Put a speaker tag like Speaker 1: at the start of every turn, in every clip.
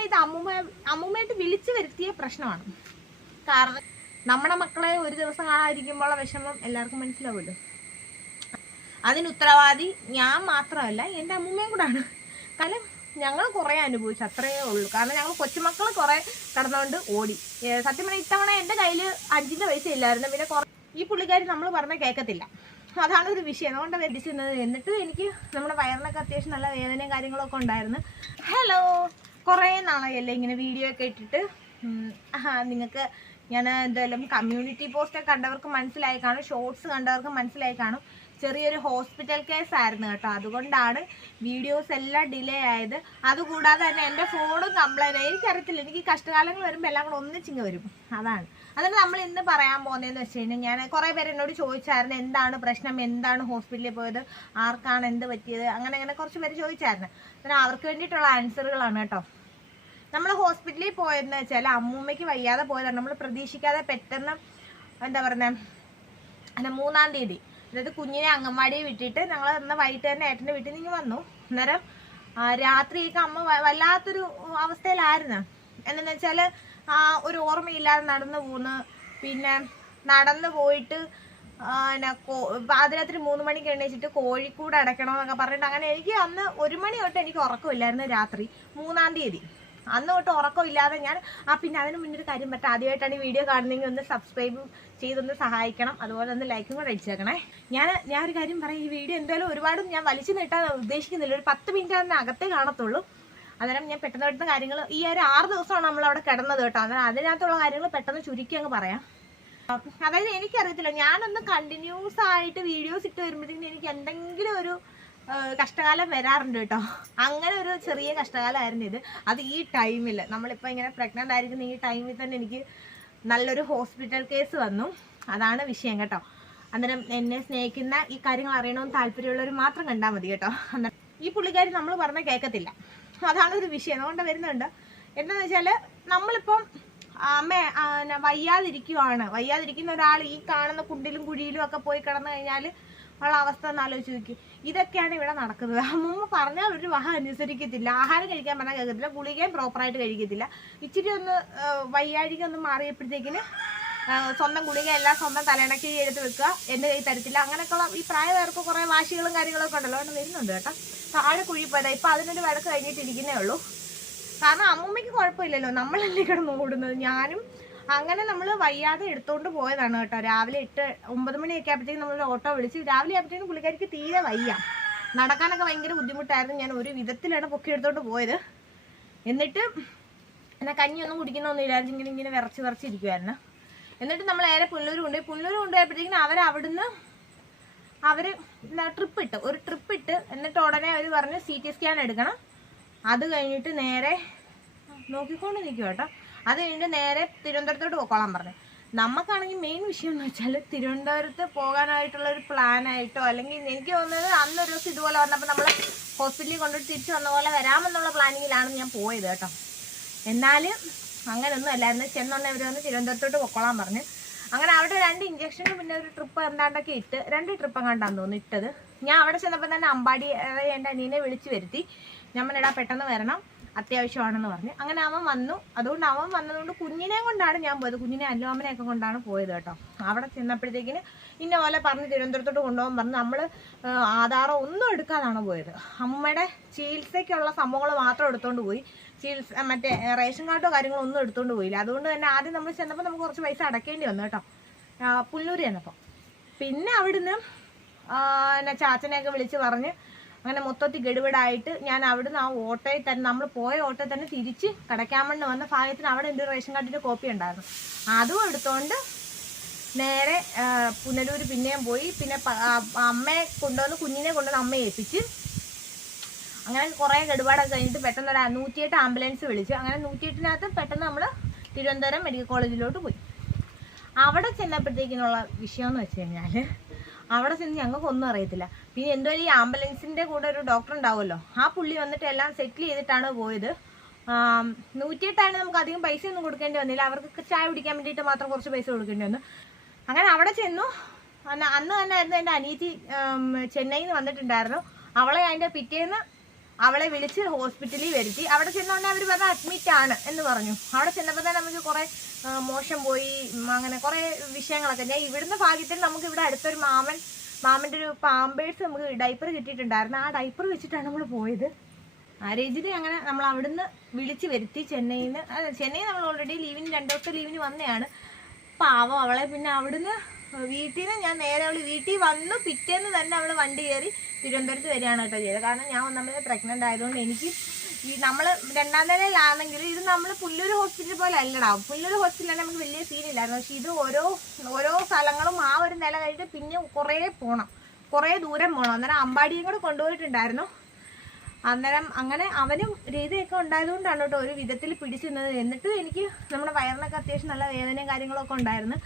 Speaker 1: പറഞ്ഞാൽ ഇത് അമ്മൂമ്മ അമ്മൂമ്മയായിട്ട് വിളിച്ചു വരുത്തിയ പ്രശ്നമാണ്. കാരണം നമ്മുടെ മക്കളെ ഒരു ദിവസം കാണാതിരിക്കുമ്പോഴുള്ള വിഷമം എല്ലാവർക്കും മനസ്സിലാവുമല്ലോ. അതിന് ഉത്തരവാദി ഞാൻ മാത്രമല്ല എന്റെ അമ്മൂമ്മയും കൂടാണ്. കാരണം ഞങ്ങൾ കുറേ അനുഭവിച്ചു അത്രയേ ഉള്ളൂ. കാരണം ഞങ്ങൾ കൊച്ചുമക്കൾ കുറേ കടന്നുകൊണ്ട് ഓടി. സത്യം പറഞ്ഞാൽ ഇത്തവണ എന്റെ കയ്യിൽ അഞ്ചിന്റെ പൈസ ഇല്ലായിരുന്നു. പിന്നെ കുറേ ഈ പുള്ളിക്കാരി നമ്മൾ പറഞ്ഞാൽ കേൾക്കത്തില്ല അതാണ് ഒരു വിഷയം. അതുകൊണ്ട് വേദിച്ചിരുന്നത് എന്നിട്ട് എനിക്ക് നമ്മുടെ വയറിനൊക്കെ അത്യാവശ്യം നല്ല വേദനയും കാര്യങ്ങളൊക്കെ ഉണ്ടായിരുന്നു. ഹലോ! കുറേ നാളായല്ലേ ഇങ്ങനെ വീഡിയോ ഒക്കെ ഇട്ടിട്ട്. നിങ്ങൾക്ക് ഞാൻ എന്തായാലും കമ്മ്യൂണിറ്റി പോസ്റ്റ് കണ്ടവർക്ക് മനസ്സിലായി കാണും ഷോർട്സ് കണ്ടവർക്ക് മനസ്സിലായി കാണും. ചെറിയൊരു ഹോസ്പിറ്റൽ കേസ് ആയിരുന്നു കേട്ടോ. അതുകൊണ്ടാണ് വീഡിയോസ് എല്ലാം ഡിലേ ആയത്. അതുകൂടാതെ തന്നെ എന്റെ ഫോണും കംപ്ലൈന്റ് എനിക്കറിയത്തില്ല എനിക്ക് കഷ്ടകാലങ്ങൾ വരുമ്പോൾ എല്ലാം കൂടെ ഒന്നിച്ചിങ്ങ് വരും. അതാണ്. അതിന് നമ്മൾ ഇന്ന് പറയാൻ പോകുന്നതെന്ന് വെച്ച് കഴിഞ്ഞാൽ ഞാൻ കുറേ പേര് എന്നോട് ചോദിച്ചായിരുന്നു എന്താണ് പ്രശ്നം? എന്താണ് ഹോസ്പിറ്റലിൽ പോയത്? ആർക്കാണ് എന്ത് പറ്റിയത്? അങ്ങനെ അങ്ങനെ കുറച്ച് പേര് ചോദിച്ചായിരുന്നു. അങ്ങനെ അവർക്ക് വേണ്ടിയിട്ടുള്ള ആൻസറുകളാണ് കേട്ടോ. നമ്മൾ ഹോസ്പിറ്റലിൽ പോയെന്ന് വെച്ചാൽ അമ്മൂമ്മയ്ക്ക് വയ്യാതെ പോയതാണ്. നമ്മൾ പ്രതീക്ഷിക്കാതെ പെട്ടെന്ന് എന്താ അല്ല മൂന്നാം തീയതി. അതായത് കുഞ്ഞിനെ അംഗൻവാടിയിൽ വിട്ടിട്ട് ഞങ്ങൾ അന്ന് വൈകിട്ട് തന്നെ ഏട്ടന്റെ വീട്ടിൽ നിന്ന് വന്നു. അന്നേരം രാത്രിയൊക്കെ അമ്മ വല്ലാത്തൊരു അവസ്ഥയിലായിരുന്നു. എന്താണെന്ന് വെച്ചാൽ ഒരു ഓർമ്മയില്ലാതെ നടന്നു പോന്ന്. പിന്നെ നടന്നു പോയിട്ട് പിന്നെ പാതിരാത്രി മൂന്ന് മണിക്ക് എണീച്ചിട്ട് കോഴിക്കൂട് അടയ്ക്കണം എന്നൊക്കെ പറഞ്ഞിട്ട് അങ്ങനെ എനിക്ക് അന്ന് ഒരു മണി തൊട്ട് എനിക്ക് ഉറക്കമില്ലായിരുന്നു രാത്രി മൂന്നാം തീയതി. അന്ന് തൊട്ട് ഉറക്കം ഇല്ലാതെ ഞാൻ ആ പിന്നെ അതിന് ഒരു കാര്യം പറ്റാം ആദ്യമായിട്ടാണ് ഈ വീഡിയോ കാണുന്നെങ്കിൽ ഒന്ന് സബ്സ്ക്രൈബ് ചെയ്തൊന്ന് സഹായിക്കണം. അതുപോലെ ഒന്ന് ലൈക്കും കൂടെ അടിച്ചേക്കണേ ഞാൻ ഞാൻ ഒരു കാര്യം പറയാം ഈ വീഡിയോ എന്തായാലും ഒരുപാട് ഞാൻ വലിച്ചു നീട്ടാൻ ഉദ്ദേശിക്കുന്നില്ല. ഒരു പത്ത് മിനിറ്റ് അതിന് അകത്തേ കാണത്തുള്ളൂ. അന്നേരം ഞാൻ പെട്ടെന്ന് പെട്ടെന്ന് കാര്യങ്ങൾ ഈ ഒരു ആറ് ദിവസമാണ് നമ്മൾ അവിടെ കിടന്നത് കേട്ടോ. അന്നേരം അതിനകത്തുള്ള കാര്യങ്ങൾ പെട്ടെന്ന് ചുരുക്കി അങ്ങ് പറയാം. അതായത് എനിക്കറിയത്തില്ല ഞാനൊന്ന് കണ്ടിന്യൂസ് ആയിട്ട് വീഡിയോസ് ഇട്ട് വരുമ്പോഴത്തേക്കും എനിക്ക് എന്തെങ്കിലും ഒരു കഷ്ടകാലം വരാറുണ്ട് കേട്ടോ. അങ്ങനെ ഒരു ചെറിയ കഷ്ടകാലമായിരുന്നു ഇത്. അത് ഈ ടൈമിൽ നമ്മളിപ്പോൾ ഇങ്ങനെ പ്രഗ്നന്റ് ആയിരിക്കുന്ന ഈ ടൈമിൽ തന്നെ എനിക്ക് നല്ലൊരു ഹോസ്പിറ്റൽ കേസ് വന്നു. അതാണ് വിഷയം കേട്ടോ. അന്നേരം എന്നെ സ്നേഹിക്കുന്ന ഈ കാര്യങ്ങൾ അറിയണമെന്ന് താല്പര്യമുള്ളവർ മാത്രം കണ്ടാൽ മതി കേട്ടോ. അന്നേരം ഈ പുള്ളിക്കാരി നമ്മൾ പറഞ്ഞാൽ കേൾക്കത്തില്ല അതാണ് ഒരു വിഷയം. അതുകൊണ്ട് വരുന്നുണ്ട്. എന്താണെന്ന് വെച്ചാൽ നമ്മളിപ്പം അമ്മ വയ്യാതിരിക്കുവാണ്. വയ്യാതിരിക്കുന്ന ഒരാൾ ഈ കാണുന്ന കുണ്ടിലും കുഴിയിലും ഒക്കെ പോയി കിടന്നു കഴിഞ്ഞാൽ ഉള്ള അവസ്ഥ ഒന്ന് ആലോചിച്ച് നോക്കി. ഇതൊക്കെയാണ് ഇവിടെ നടക്കുന്നത്. അമ്മൂമ്മ പറഞ്ഞാൽ ഒരു വഹ അനുസരിക്കത്തില്ല. ആഹാരം കഴിക്കാൻ പറഞ്ഞാൽ കേൾക്കത്തില്ല. ഗുളികയും പ്രോപ്പറായിട്ട് കഴിക്കത്തില്ല. ഇച്ചിരി ഒന്ന് വയ്യാഴിക ഒന്ന് മാറിയപ്പോഴത്തേക്കിന് സ്വന്തം ഗുളിക എല്ലാം സ്വന്തം തലയിണക്കി എടുത്ത് വെക്കുക. എന്റെ കൈ തരത്തില്ല. അങ്ങനെയൊക്കെയുള്ള ഈ പ്രായമായവർക്ക് കുറേ വാശികളും കാര്യങ്ങളൊക്കെ ഉണ്ടല്ലോ. അവിടെ വരുന്നുണ്ട് കേട്ടോ. താഴെ കുഴി ഇപ്പൊ ഇപ്പം അതിനൊരു വഴക്ക് കഴിഞ്ഞിട്ടിരിക്കുന്നേ ഉള്ളൂ. കാരണം അമ്മൂമ്മയ്ക്ക് കുഴപ്പമില്ലല്ലോ. നമ്മളല്ലേ ഇവിടെ ഓടുന്നത്? ഞാനും അങ്ങനെ നമ്മൾ വയ്യാതെ എടുത്തോണ്ട് പോയതാണ് കേട്ടോ. രാവിലെ എട്ട് ഒമ്പത് മണിയൊക്കെ ആയപ്പോഴത്തേക്കും നമ്മൾ ഓട്ടോ വിളിച്ച് രാവിലെ ആയപ്പോഴത്തേക്കും പുള്ളിക്കാരിക്ക് തീരെ വയ്യ. നടക്കാനൊക്കെ ഭയങ്കര ബുദ്ധിമുട്ടായിരുന്നു. ഞാൻ ഒരു വിധത്തിലാണ് പൊക്കി എടുത്തോണ്ട് പോയത്. എന്നിട്ട് എന്നാൽ കഞ്ഞിയൊന്നും കുടിക്കുന്നൊന്നും ഇല്ലായിരുന്നെങ്കിൽ ഇങ്ങനെ വിറച്ച് വിറച്ചിരിക്കുമായിരുന്നു എന്നിട്ട് നമ്മൾ നേരെ പുല്ലൂർ കൊണ്ടുപോയി. പുല്ലൂർ കൊണ്ടുപോയപ്പോഴത്തേക്കും അവർ അവിടുന്ന് അവർ ട്രിപ്പ് ഇട്ട്. ഒരു ട്രിപ്പ് ഇട്ട് എന്നിട്ട് ഉടനെ അവർ പറഞ്ഞ് സി ടി സ്കാൻ എടുക്കണം. അത് കഴിഞ്ഞിട്ട് നേരെ നോക്കിക്കൊണ്ട് നിൽക്കും കേട്ടോ. അത് കഴിഞ്ഞിട്ട് നേരെ തിരുവനന്തപുരത്തോട്ട് പോയിക്കോളാൻ പറഞ്ഞു. നമുക്കാണെങ്കിൽ മെയിൻ വിഷയം എന്ന് വെച്ചാൽ തിരുവനന്തപുരത്ത് പോകാനായിട്ടുള്ള ഒരു പ്ലാനായിട്ടോ അല്ലെങ്കിൽ എനിക്ക് തോന്നുന്നത് അന്നൊരു ദിവസം ഇതുപോലെ വന്നപ്പോൾ നമ്മൾ ഹോസ്പിറ്റലിൽ കൊണ്ടുപോയി തിരിച്ചു വന്ന പോലെ വരാമെന്നുള്ള പ്ലാനിങ്ങിലാണ് ഞാൻ പോയത് കേട്ടോ. എന്നാലും അങ്ങനെയൊന്നും അല്ലായിരുന്നു ചെന്നൊന്നെ ഇവർ വന്ന് തിരുവനന്തപുരത്തോട്ട് പൊക്കോളാൻ പറഞ്ഞ്. അങ്ങനെ അവിടെ രണ്ട് ഇഞ്ചക്ഷനും പിന്നെ ഒരു ട്രിപ്പ് എന്താണ്ടൊക്കെ ഇട്ട് രണ്ട് ട്രിപ്പ് എങ്ങാണ്ടാന്ന് തോന്നുന്നു ഇട്ടത്. ഞാൻ അവിടെ ചെന്നപ്പോൾ തന്നെ അമ്പാടി എന്റെ അനിയനെ വിളിച്ചു വരുത്തി. ഞമ്മളിടാ പെട്ടെന്ന് വരണം. അത്യാവശ്യമാണെന്ന് പറഞ്ഞു. അങ്ങനെ അവൻ വന്നു. അതുകൊണ്ട് അവൻ വന്നതുകൊണ്ട് കുഞ്ഞിനെ കൊണ്ടാണ് ഞാൻ പോയത്. കുഞ്ഞിനെ അല്ലുവാമനെയൊക്കെ കൊണ്ടാണ് പോയത് കേട്ടോ. അവിടെ ചെന്നപ്പോഴത്തേക്കിന് ഇന്ന പോലെ പറഞ്ഞ് തിരുവനന്തപുരത്തോട്ട് കൊണ്ടുപോകാൻ പറഞ്ഞ്. നമ്മൾ ആധാറോ ഒന്നും എടുക്കാതാണ് പോയത്. അമ്മയുടെ ചികിത്സയ്ക്കുള്ള സംഭവങ്ങൾ മാത്രം എടുത്തുകൊണ്ട് പോയി. ചികിത്സ മറ്റേ റേഷൻ കാർഡോ കാര്യങ്ങളോ ഒന്നും എടുത്തുകൊണ്ട് പോയില്ല. അതുകൊണ്ട് തന്നെ ആദ്യം നമ്മൾ ചെന്നപ്പോൾ നമുക്ക് കുറച്ച് പൈസ അടക്കേണ്ടി വന്നു കേട്ടോ. പുല്ലൂർ ചെന്നപ്പോൾ. പിന്നെ അവിടുന്ന് എന്നെ ചാച്ചനെയൊക്കെ വിളിച്ച് പറഞ്ഞ് അങ്ങനെ മൊത്തത്തിൽ ഗഡുവിടായിട്ട് ഞാൻ അവിടുന്ന് ആ ഓട്ടോയിൽ തന്നെ നമ്മൾ പോയ ഓട്ടോയിൽ തന്നെ തിരിച്ച് കടക്കാമണ്ണ് വന്ന ഭാഗത്തിന് അവിടെ എന്റെ റേഷൻ കാർഡിന്റെ കോപ്പി ഉണ്ടായിരുന്നു. അതും എടുത്തുകൊണ്ട് നേരെ പുനലൂർ പിന്നെയും പോയി. പിന്നെ അമ്മയെ കൊണ്ടുവന്ന് കുഞ്ഞിനെ കൊണ്ടുവന്ന് അമ്മയെ ഏൽപ്പിച്ച് അങ്ങനെ കുറേ ഗഡുപാടൊക്കെ കഴിഞ്ഞിട്ട് പെട്ടെന്ന് ഒരു നൂറ്റിയെട്ട് ആംബുലൻസ് വിളിച്ചു അങ്ങനെ നൂറ്റിയെട്ടിനകത്ത് പെട്ടെന്ന് നമ്മൾ തിരുവനന്തപുരം മെഡിക്കൽ കോളേജിലോട്ട് പോയി. അവിടെ ചെന്നപ്പോഴത്തേക്കിനുള്ള വിഷയം എന്ന് വെച്ച് കഴിഞ്ഞാൽ അവിടെ ചെന്ന് ഞങ്ങൾക്കൊന്നും അറിയത്തില്ല. പിന്നെ എന്തോ ഈ ആംബുലൻസിന്റെ കൂടെ ഒരു ഡോക്ടർ ഉണ്ടാവുമല്ലോ. ആ പുള്ളി വന്നിട്ട് എല്ലാം സെറ്റിൽ ചെയ്തിട്ടാണ് പോയത്. നൂറ്റിയെട്ടാണ് നമുക്ക് അധികം പൈസ ഒന്നും കൊടുക്കേണ്ടി വന്നില്ല. അവർക്ക് ചായ കുടിക്കാൻ വേണ്ടിയിട്ട് മാത്രം കുറച്ച് പൈസ കൊടുക്കേണ്ടി വന്നു. അങ്ങനെ അവിടെ ചെന്നു. അന്ന് തന്നെ ആയിരുന്നു എന്റെ അനിയത്തി ചെന്നൈയിൽ നിന്ന് വന്നിട്ടുണ്ടായിരുന്നു. അവളെ അതിന്റെ പിറ്റേന്ന് അവളെ വിളിച്ച് ഹോസ്പിറ്റലിൽ വരുത്തി. അവിടെ ചെന്നോണ്ട് അവർ പറഞ്ഞ അഡ്മിറ്റ് ആണ് എന്ന് പറഞ്ഞു. അവിടെ ചെന്നപ്പോൾ തന്നെ നമുക്ക് കുറെ മോശം പോയി അങ്ങനെ കുറെ വിഷയങ്ങളൊക്കെ. ഞാൻ ഇവിടുന്ന് ഭാഗ്യത്തിൽ നമുക്ക് ഇവിടെ അടുത്തൊരു മാമൻ മാമന്റെ ഒരു പാമ്പേഴ്സ് നമുക്ക് ഡൈപ്പർ കിട്ടിയിട്ടുണ്ടായിരുന്നു. ആ ഡൈപ്പർ വെച്ചിട്ടാണ് നമ്മൾ പോയത്. ആ രജിനെ അങ്ങനെ നമ്മൾ അവിടുന്ന് വിളിച്ച് വരുത്തി ചെന്നൈയിൽ നിന്ന് ചെന്നൈ നമ്മൾ ഓൾറെഡി ലീവിന് രണ്ട് ദിവസത്തെ ലീവിന് വന്നതാണ് പാവം അവളെ പിന്നെ അവിടുന്ന് വീട്ടിൽ നിന്ന് ഞാൻ നേരെ അവൾ വീട്ടിൽ വന്നു. പിറ്റേന്ന് തന്നെ അവൾ വണ്ടി കയറി തിരുവനന്തപുരത്ത് വരികയാണ് കേട്ടോ ചെയ്തത്. കാരണം ഞാൻ ഒന്നാമത് പ്രഗ്നന്റ് ആയതുകൊണ്ട് എനിക്ക് ഈ നമ്മൾ രണ്ടാം നിലയിലാണെങ്കിൽ ഇത് നമ്മൾ പുല്ലൊരു ഹോസ്പിറ്റൽ പോലെ അല്ലടാ. പുല്ലൊരു ഹോസ്പിറ്റലിൽ നമുക്ക് വലിയ സീനില്ലായിരുന്നു പക്ഷെ ഇത് ഓരോ ഓരോ സ്ഥലങ്ങളും ആ ഒരു നില കഴിഞ്ഞിട്ട് പിന്നെ കുറേ പോകണം കുറേ ദൂരം പോകണം അന്നേരം അമ്പാടിയും കൂടെ കൊണ്ടുപോയിട്ടുണ്ടായിരുന്നു. അന്നേരം അങ്ങനെ അവനും രീതിയൊക്കെ ഉണ്ടായതുകൊണ്ടാണ് കേട്ടോ ഒരു വിധത്തിൽ പിടിച്ചു നിന്നത് എന്നിട്ടും എനിക്ക് നമ്മുടെ വയറിനൊക്കെ അത്യാവശ്യം നല്ല വേദനയും കാര്യങ്ങളൊക്കെ ഉണ്ടായിരുന്നു.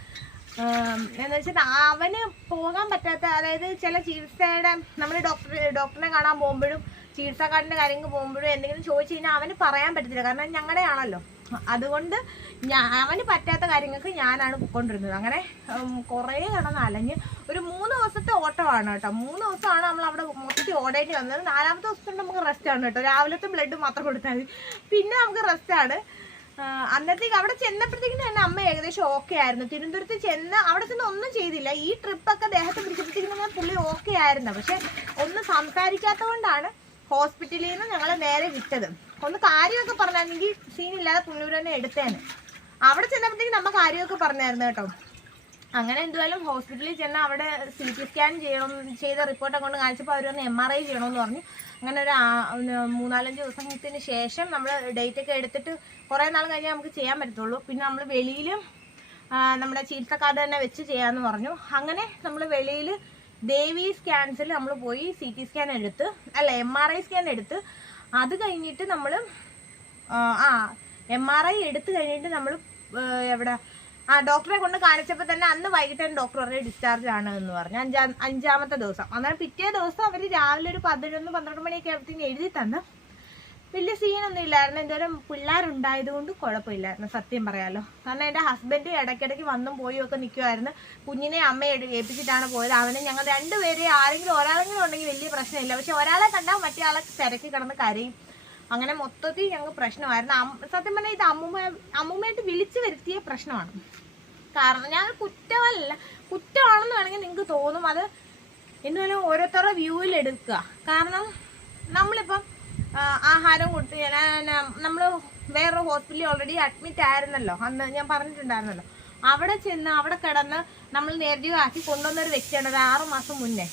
Speaker 1: എന്ന് വെച്ചാൽ അവന് പോകാൻ പറ്റാത്ത അതായത് ചില ചികിത്സയുടെ നമ്മൾ ഡോക്ടർ ഡോക്ടറിനെ കാണാൻ പോകുമ്പോഴും ചികിത്സാ കാർഡിന്റെ കാര്യങ്ങൾ പോകുമ്പോഴും എന്തെങ്കിലും ചോദിച്ചു കഴിഞ്ഞാൽ അവന് പറയാൻ പറ്റത്തില്ല. കാരണം ഞങ്ങളുടെ ആണല്ലോ അതുകൊണ്ട് ഞാൻ അവന് പറ്റാത്ത കാര്യങ്ങൾക്ക് ഞാനാണ് പോയിക്കൊണ്ടിരുന്നത്. അങ്ങനെ കുറേ കിടന്ന് അലഞ്ഞ് ഒരു മൂന്ന് ദിവസത്തെ ഓട്ടമാണ് കേട്ടോ. മൂന്ന് ദിവസമാണ് നമ്മൾ അവിടെ മൊത്തത്തിൽ ഓടേണ്ടി വന്നത്. നാലാമത്തെ ദിവസത്തിൽ നമുക്ക് റെസ്റ്റ് ആണ് കേട്ടോ. രാവിലത്തെ ബ്ലഡ് മാത്രം കൊടുത്താൽ മതി. പിന്നെ നമുക്ക് റെസ്റ്റ് ആണ്. അന്നത്തേക്ക് അവിടെ ചെന്നപ്പോഴത്തേക്കും തന്നെ അമ്മ ഏകദേശം ഓക്കെ ആയിരുന്നു. തിരുവനന്തപുരത്ത് ചെന്ന് അവിടെ ചെന്ന് ഒന്നും ചെയ്തില്ല. ഈ ട്രിപ്പൊക്കെ ദേഹത്ത് പിടിച്ചപ്പോഴത്തേക്കും ഞാൻ പുള്ളി ഓക്കെ ആയിരുന്നു. പക്ഷെ ഒന്നും സംസാരിക്കാത്തതുകൊണ്ടാണ് ഹോസ്പിറ്റലിൽ നിന്ന് ഞങ്ങൾ നേരെ വിട്ടത്. ഒന്ന് കാര്യമൊക്കെ പറഞ്ഞാണെങ്കിൽ സീനില്ലാതെ പുള്ളിയൂർ തന്നെ എടുത്തേന്. അവിടെ ചെന്നപ്പോഴത്തേക്കും നമ്മ കാര്യമൊക്കെ പറഞ്ഞായിരുന്നു കേട്ടോ. അങ്ങനെ എന്തുവായാലും ഹോസ്പിറ്റലിൽ ചെന്ന് അവിടെ സി ടി സ്കാൻ ചെയ്യണം ചെയ്ത റിപ്പോർട്ട് കൊണ്ട് കാണിച്ചപ്പോൾ അവർ വന്ന് എം ആർ ഐ ചെയ്യണമെന്ന് പറഞ്ഞു. അങ്ങനെ ഒരു മൂന്നാലഞ്ച് ദിവസത്തിന് ശേഷം നമ്മൾ ഡേറ്റ് ഒക്കെ എടുത്തിട്ട് കുറേ നാൾ കഴിഞ്ഞാൽ നമുക്ക് ചെയ്യാൻ പറ്റത്തുള്ളൂ. പിന്നെ നമ്മൾ വെളിയിൽ നമ്മുടെ ചികിത്സ കാർഡ് തന്നെ വെച്ച് ചെയ്യാമെന്ന് പറഞ്ഞു. അങ്ങനെ നമ്മൾ വെളിയിൽ ദേവി സ്കാൻസിൽ നമ്മൾ പോയി സി ടി സ്കാൻ എടുത്ത് അല്ല എം ആർ ഐ സ്കാൻ എടുത്ത് അത് കഴിഞ്ഞിട്ട് നമ്മൾ ആ എം ആർ ഐ എടുത്തു കഴിഞ്ഞിട്ട് നമ്മൾ എവിടെ ആ ഡോക്ടറെ കൊണ്ട് കാണിച്ചപ്പോൾ തന്നെ അന്ന് വൈകിട്ട് ഡോക്ടർ പറഞ്ഞ ഡിസ്ചാർജ് ആണ് എന്ന് പറഞ്ഞു. അഞ്ചാം അഞ്ചാമത്തെ ദിവസം. അന്നേരം പിറ്റേ ദിവസം അവർ രാവിലെ ഒരു പതിനൊന്ന് പന്ത്രണ്ട് മണിയൊക്കെ ആകുമ്പോഴത്തേക്കും എഴുതി തന്നു. വലിയ സീനൊന്നും ഇല്ലായിരുന്നു. എന്തോരം പിള്ളേരുണ്ടായത് കൊണ്ട് കുഴപ്പമില്ലായിരുന്നു. സത്യം പറയാലോ. കാരണം എന്റെ ഹസ്ബൻഡ് ഇടയ്ക്കിടയ്ക്ക് വന്നും പോയി ഒക്കെ നിൽക്കുമായിരുന്നു കുഞ്ഞിനെ അമ്മയെ ഏൽപ്പിച്ചിട്ടാണ് പോയത്. അവനെ ഞങ്ങൾ രണ്ടുപേരെ ആരെങ്കിലും ഒരാളെങ്കിലും ഉണ്ടെങ്കിൽ വലിയ പ്രശ്നമില്ല. പക്ഷെ ഒരാളെ കണ്ടാൽ മറ്റേ ആളെ തിരക്കി കിടന്ന് കരയും. അങ്ങനെ മൊത്തത്തിൽ ഞങ്ങൾക്ക് പ്രശ്നമായിരുന്നു. സത്യം പറഞ്ഞാൽ ഇത് അമ്മൂമ്മ അമ്മൂമ്മയായിട്ട് വിളിച്ചു വരുത്തിയ പ്രശ്നമാണ്. കാരണം ഞാൻ കുറ്റമല്ല കുറ്റമാണെന്ന് വേണമെങ്കിൽ നിങ്ങൾക്ക് തോന്നും. അത് എന്നാലും ഓരോരുത്തരുടെ വ്യൂവിൽ എടുക്കുക. കാരണം നമ്മളിപ്പം ആഹാരം കൊടുത്ത് നമ്മൾ വേറൊരു ഹോസ്പിറ്റലിൽ ഓൾറെഡി അഡ്മിറ്റ് ആയിരുന്നല്ലോ. അന്ന് ഞാൻ പറഞ്ഞിട്ടുണ്ടായിരുന്നല്ലോ. അവിടെ ചെന്ന് അവിടെ കിടന്ന് നമ്മൾ നേരത്തെ ആക്കി കൊണ്ടുവന്ന ഒരു വ്യക്തിയാണ്. ഒരു ആറു മാസം മുന്നേ.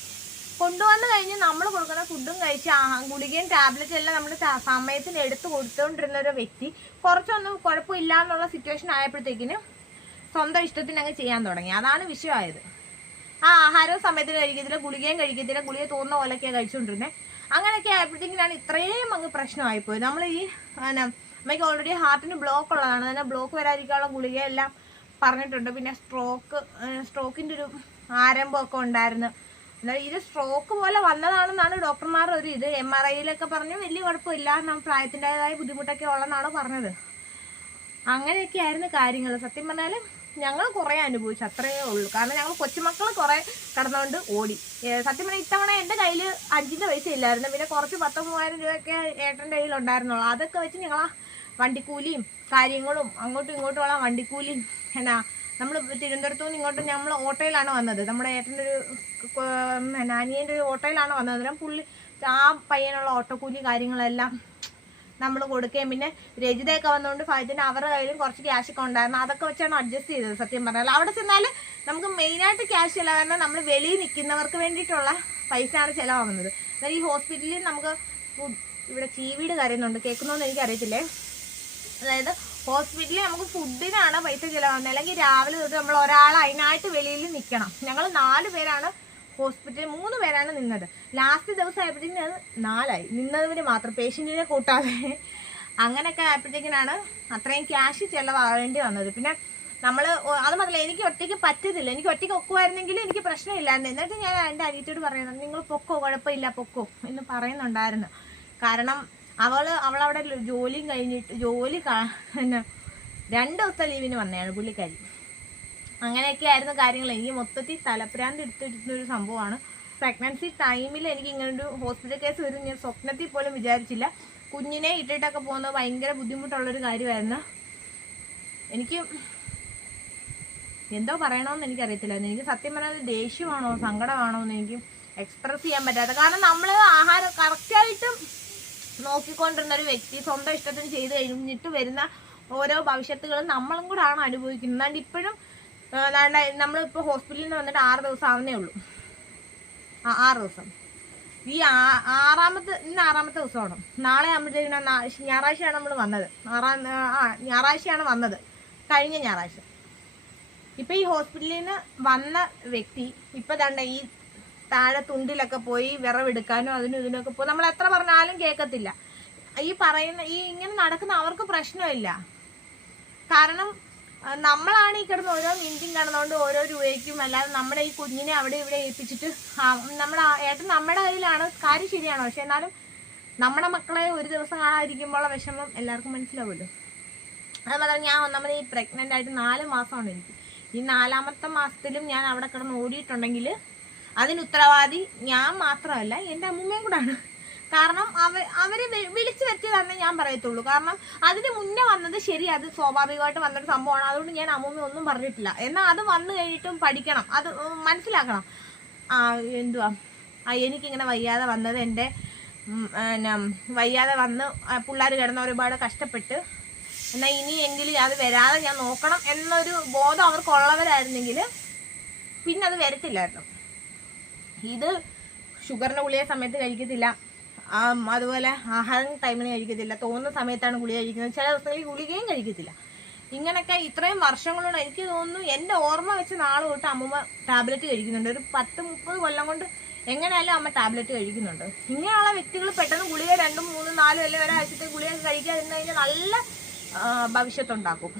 Speaker 1: കൊണ്ടുവന്ന് കഴിഞ്ഞ് നമ്മൾ കൊടുക്കുന്ന ഫുഡും കഴിച്ച് ഗുളികയും ടാബ്ലറ്റും എല്ലാം നമ്മൾ സമയത്തിന് എടുത്തു കൊടുത്തുകൊണ്ടിരുന്ന ഒരു വ്യക്തി കുറച്ചൊന്നും കുഴപ്പമില്ല എന്നുള്ള സിറ്റുവേഷൻ ആയപ്പോഴത്തേക്കിന് സ്വന്തം ഇഷ്ടത്തിന് അങ്ങ് ചെയ്യാൻ തുടങ്ങി. അതാണ് വിഷയമായത്. ആ ആഹാരവും സമയത്തിന് കഴിക്കത്തില്ല ഗുളികയും കഴിക്കത്തില്ല ഗുളിക തോന്നുന്ന പോലെയൊക്കെയാണ് കഴിച്ചുകൊണ്ടിരുന്നത് അങ്ങനെയൊക്കെ ആയപ്പോഴത്തേക്കിനാണ് ഇത്രയും അങ്ങ് പ്രശ്നമായിപ്പോയി നമ്മൾ ഈ എന്നാ അമ്മയ്ക്ക് ഓൾറെഡി ഹാർട്ടിന് ബ്ലോക്ക് ഉള്ളതാണ്. തന്നെ ബ്ലോക്ക് വരാതിരിക്കാനുള്ള ഗുളികയെല്ലാം പറഞ്ഞിട്ടുണ്ട്. പിന്നെ സ്ട്രോക്ക് സ്ട്രോക്കിന്റെ ഒരു ആരംഭമൊക്കെ ഉണ്ടായിരുന്നു. എന്നാൽ ഇത് സ്ട്രോക്ക് പോലെ വന്നതാണെന്നാണ് ഡോക്ടർമാരുടെ ഒരു ഇത്. എം ആർ ഐയിലൊക്കെ പറഞ്ഞു വലിയ കുഴപ്പമില്ല. പ്രായത്തിന്റെതായ ബുദ്ധിമുട്ടൊക്കെ ഉള്ളതെന്നാണ് പറഞ്ഞത്. അങ്ങനെയൊക്കെയായിരുന്നു കാര്യങ്ങൾ. സത്യം പറഞ്ഞാൽ ഞങ്ങൾ കുറേ അനുഭവിച്ചു. അത്രയേ ഉള്ളൂ. കാരണം ഞങ്ങൾ കൊച്ചുമക്കൾ കുറേ കടന്നുകൊണ്ട് ഓടി. സത്യം പറഞ്ഞാൽ ഇത്തവണ എന്റെ കയ്യിൽ അഞ്ചിന്റെ പൈസ ഇല്ലായിരുന്നു. പിന്നെ കുറച്ച് പത്ത് മൂവായിരം രൂപയൊക്കെ ഏട്ടന്റെ കയ്യിൽ ഉണ്ടായിരുന്നുള്ളൂ. അതൊക്കെ വെച്ച് ഞങ്ങൾ ആ വണ്ടിക്കൂലിയും കാര്യങ്ങളും അങ്ങോട്ടും ഇങ്ങോട്ടുമുള്ള വണ്ടിക്കൂലിയും എന്നാ നമ്മൾ തിരുവനന്തപുരത്തു നിന്ന് ഇങ്ങോട്ട് നമ്മൾ ഓട്ടോയിലാണ് വന്നത്. നമ്മുടെ ഏട്ടന്റെ ഒരു നാനിയന്റെ ഒരു ഓട്ടോയിലാണ് വന്നത്. അന്നേരം പുള്ളി ആ പയ്യനുള്ള ഓട്ടോക്കൂലി കാര്യങ്ങളെല്ലാം നമ്മൾ കൊടുക്കുകയും പിന്നെ രജിതയൊക്കെ വന്നതുകൊണ്ട് ഫൈത്തിന് അവരുടെ കയ്യിലും കുറച്ച് ക്യാഷ് ഒക്കെ ഉണ്ടായിരുന്നു. അതൊക്കെ വെച്ചാണ് അഡ്ജസ്റ്റ് ചെയ്തത് സത്യം പറഞ്ഞാൽ അവിടെ ചെന്നാൽ നമുക്ക് മെയിനായിട്ട് ക്യാഷ് ഇല്ല കാരണം നമ്മൾ വെളിയിൽ നിൽക്കുന്നവർക്ക് വേണ്ടിയിട്ടുള്ള പൈസയാണ് ചിലവാകുന്നത്. എന്നാൽ ഈ ഹോസ്പിറ്റലിൽ നമുക്ക് ഇവിടെ ചീവീട് കരയുന്നുണ്ട് കേൾക്കുന്നോന്ന് എനിക്കറിയത്തില്ലേ? അതായത് ഹോസ്പിറ്റലിൽ നമുക്ക് ഫുഡിനാണ് പൈസ ചിലവാകുന്നത്. അല്ലെങ്കിൽ രാവിലെ തൊട്ട് നമ്മൾ ഒരാൾ അതിനായിട്ട് വെളിയിൽ നിൽക്കണം. ഞങ്ങൾ നാല് പേരാണ് ഹോസ്പിറ്റലിൽ മൂന്ന് പേരാണ് നിന്നത്. ലാസ്റ്റ് ദിവസം ആയപ്പോഴത്തേക്കും അത് നാലായി. നിന്നതിന് മാത്രം. പേഷ്യന്റിനെ കൂട്ടാതെ. അങ്ങനെയൊക്കെ ആയപ്പോഴത്തേക്കിനാണ് അത്രയും ക്യാഷ് ചിലവാകേണ്ടി വന്നത്. പിന്നെ നമ്മൾ അത് മാത്രമല്ല എനിക്ക് ഒറ്റയ്ക്ക് പറ്റത്തില്ല. എനിക്ക് ഒറ്റയ്ക്ക് ഒക്കുമായിരുന്നെങ്കിൽ എനിക്ക് പ്രശ്നമില്ലായിരുന്നു. എന്നിട്ട് ഞാൻ എന്റെ അനിയത്തിയോട് പറയുന്നത് നിങ്ങൾ പൊക്കോ? കുഴപ്പമില്ല പൊക്കോ? എന്ന് പറയുന്നുണ്ടായിരുന്നു. കാരണം അവൾ അവളവിടെ ജോലിയും കഴിഞ്ഞിട്ട് ജോലി പിന്നെ രണ്ട് ദിവസത്തെ ലീവിന് വന്നതാണ് പുള്ളിക്കാരി. അങ്ങനെയൊക്കെ ആയിരുന്നു കാര്യങ്ങൾ. എനിക്ക് മൊത്തത്തിൽ തലപ്രാന്ത് എടുത്തിരുന്ന ഒരു സംഭവമാണ്. പ്രഗ്നൻസി ടൈമിൽ എനിക്ക് ഇങ്ങനൊരു ഹോസ്പിറ്റൽ കേസ് വരും ഞാൻ സ്വപ്നത്തിൽ പോലും വിചാരിച്ചില്ല. കുഞ്ഞിനെ ഇട്ടിട്ടൊക്കെ പോകുന്നത് ഭയങ്കര ബുദ്ധിമുട്ടുള്ളൊരു കാര്യമായിരുന്നു. എനിക്ക് എന്തോ പറയണമെന്ന് എനിക്കറിയത്തില്ലായിരുന്നു എനിക്ക് സത്യം പറഞ്ഞാൽ ദേഷ്യമാണോ സങ്കടമാണോ എന്ന് എനിക്ക് എക്സ്പ്രസ് ചെയ്യാൻ പറ്റാത്ത കാരണം നമ്മൾ ആഹാരം കറക്റ്റായിട്ടും നോക്കിക്കൊണ്ടിരുന്ന ഒരു വ്യക്തി സ്വന്തം ഇഷ്ടത്തിന് ചെയ്ത് കഴിഞ്ഞിട്ട് വരുന്ന ഓരോ ഭവിഷ്യത്തുകളും നമ്മളും കൂടെ ആണ് അനുഭവിക്കുന്നത്. എന്നാണ്ട് ഇപ്പോഴും നമ്മളിപ്പോൾ ഹോസ്പിറ്റലിൽ നിന്ന് വന്നിട്ട് ആറ് ദിവസം ആവുന്നേ ഉള്ളൂ. ആ ആറ് ദിവസം. ഈ ആറാമത്തെ ഇന്ന് ആറാമത്തെ ദിവസമാണ്. നാളെ ആകുമ്പോഴത്തേക്കും ഞായറാഴ്ചയാണ് നമ്മൾ വന്നത്. ആറാം ആ ഞായറാഴ്ചയാണ് വന്നത്. കഴിഞ്ഞ ഞായറാഴ്ച. ഇപ്പൊ ഈ ഹോസ്പിറ്റലിൽ നിന്ന് വന്ന വ്യക്തി ഇപ്പൊ ദണ്ട ഈ താഴെ തുണ്ടിലൊക്കെ പോയി വിറവെടുക്കാനും അതിനും ഇതിനൊക്കെ പോയി നമ്മൾ എത്ര പറഞ്ഞാലും കേൾക്കത്തില്ല. ഈ പറയുന്ന ഈ ഇങ്ങനെ നടക്കുന്ന അവർക്ക് പ്രശ്നമില്ല. കാരണം നമ്മളാണ് ഈ കിടന്ന് ഓരോ മിനിറ്റും കിടന്നുകൊണ്ട് ഓരോ രൂപയ്ക്കും അല്ലാതെ നമ്മുടെ ഈ കുഞ്ഞിനെ അവിടെ ഇവിടെ ഏൽപ്പിച്ചിട്ട് നമ്മുടെ ഏട്ടൻ നമ്മുടെ കയ്യിലാണ്. കാര്യം ശരിയാണ്? പക്ഷെ എന്നാലും നമ്മുടെ മക്കളെ ഒരു ദിവസം കാണാതിരിക്കുമ്പോഴുള്ള വിഷമം എല്ലാവർക്കും മനസ്സിലാവുമല്ലോ. അത് മാത്രം ഞാൻ ഒന്നാമത് ഈ പ്രഗ്നന്റ് ആയിട്ട് നാല് മാസമാണ് എനിക്ക്. ഈ നാലാമത്തെ മാസത്തിലും ഞാൻ അവിടെ കിടന്ന് ഓടിയിട്ടുണ്ടെങ്കിൽ അതിന് ഉത്തരവാദി ഞാൻ മാത്രമല്ല എന്റെ അമ്മൂമ്മയും കൂടാണ്. കാരണം അവ അവരെ വിളിച്ചു വരുത്തിയതാണെന്ന് ഞാൻ പറയത്തുള്ളൂ. കാരണം അതിന് മുന്നേ വന്നത് ശരി അത് സ്വാഭാവികമായിട്ട് വന്നൊരു സംഭവമാണ്. അതുകൊണ്ട് ഞാൻ അമ്മൂമ്മ ഒന്നും പറഞ്ഞിട്ടില്ല. എന്നാൽ അത് വന്നു കഴിഞ്ഞിട്ടും പഠിക്കണം. അത് മനസ്സിലാക്കണം. ആ എന്തുവാ? ആ എനിക്കിങ്ങനെ വയ്യാതെ വന്നത് എന്റെ വയ്യാതെ വന്ന് പിള്ളേർ കിടന്ന ഒരുപാട് കഷ്ടപ്പെട്ട് എന്നാൽ ഇനിയെങ്കിലും അത് വരാതെ ഞാൻ നോക്കണം എന്നൊരു ബോധം അവർക്കുള്ളവരായിരുന്നെങ്കിൽ പിന്നെ അത് വരത്തില്ലായിരുന്നു. ഇത് ഷുഗറിന്റെ ഗുളിക സമയത്ത് കഴിക്കത്തില്ല. അതുപോലെ ആഹാരം ടൈമിന് കഴിക്കത്തില്ല. തോന്നുന്ന സമയത്താണ് ഗുളിക കഴിക്കുന്നത്. ചില ദിവസങ്ങളിൽ ഗുളികയും കഴിക്കത്തില്ല. ഇങ്ങനൊക്കെ ഇത്രയും വർഷങ്ങളോട് എനിക്ക് തോന്നുന്നു എന്റെ ഓർമ്മ വെച്ച് നാളെ തൊട്ട് അമ്മൂമ്മ ടാബ്ലറ്റ് കഴിക്കുന്നുണ്ട്. ഒരു പത്ത് മുപ്പത് കൊല്ലം കൊണ്ട് എങ്ങനെയാലും അമ്മ ടാബ്ലറ്റ് കഴിക്കുന്നുണ്ട്. ഇങ്ങനെയുള്ള വ്യക്തികൾ പെട്ടെന്ന് ഗുളിക രണ്ടും മൂന്നും നാലും അല്ലെങ്കിൽ ഒരാഴ്ചത്തെ ഗുളിക കഴിക്കാതിരുന്നു കഴിഞ്ഞാൽ നല്ല ഭവിഷ്യത്തുണ്ടാക്കും.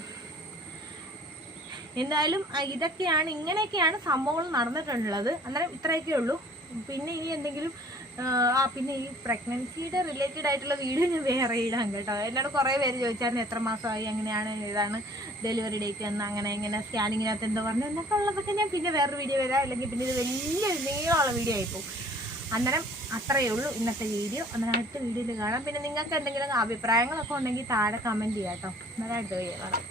Speaker 1: എന്തായാലും ഇതൊക്കെയാണ് ഇങ്ങനെയൊക്കെയാണ് സംഭവങ്ങൾ നടന്നിട്ടുള്ളത്. അന്നേരം ഇത്രയൊക്കെ ഉള്ളൂ. പിന്നെ ഇനി എന്തെങ്കിലും ആ, പിന്നെ ഈ പ്രഗ്നൻസിയുടെ റിലേറ്റഡ് ആയിട്ടുള്ള വീഡിയോ ഞാൻ വേറെ ഇടാം കേട്ടോ. എന്നോട് കുറേ പേര് ചോദിച്ചായിരുന്നു എത്ര മാസമായി? അങ്ങനെയാണ് ഇതാണ് ഡെലിവറി ഡേറ്റ് എന്ന്. അങ്ങനെ ഇങ്ങനെ സ്കാനിങ്ങിനകത്ത് എന്താ പറഞ്ഞു. എന്നൊക്കെ ഉള്ളതൊക്കെ ഞാൻ പിന്നെ വേറൊരു വീഡിയോ വരാം. അല്ലെങ്കിൽ പിന്നെ ഇത് വലിയ നീളമുള്ള വീഡിയോ പോകും. അന്നേരം അത്രയേ ഉള്ളൂ ഇന്നത്തെ വീഡിയോ. അന്നേരം അടുത്ത വീഡിയോയിൽ കാണാം. പിന്നെ നിങ്ങൾക്ക് എന്തെങ്കിലും അഭിപ്രായങ്ങളൊക്കെ ഉണ്ടെങ്കിൽ താഴെ കമന്റ് ചെയ്യാം കേട്ടോ. അന്നേരം അടുത്ത വീഡിയോ കാണാം.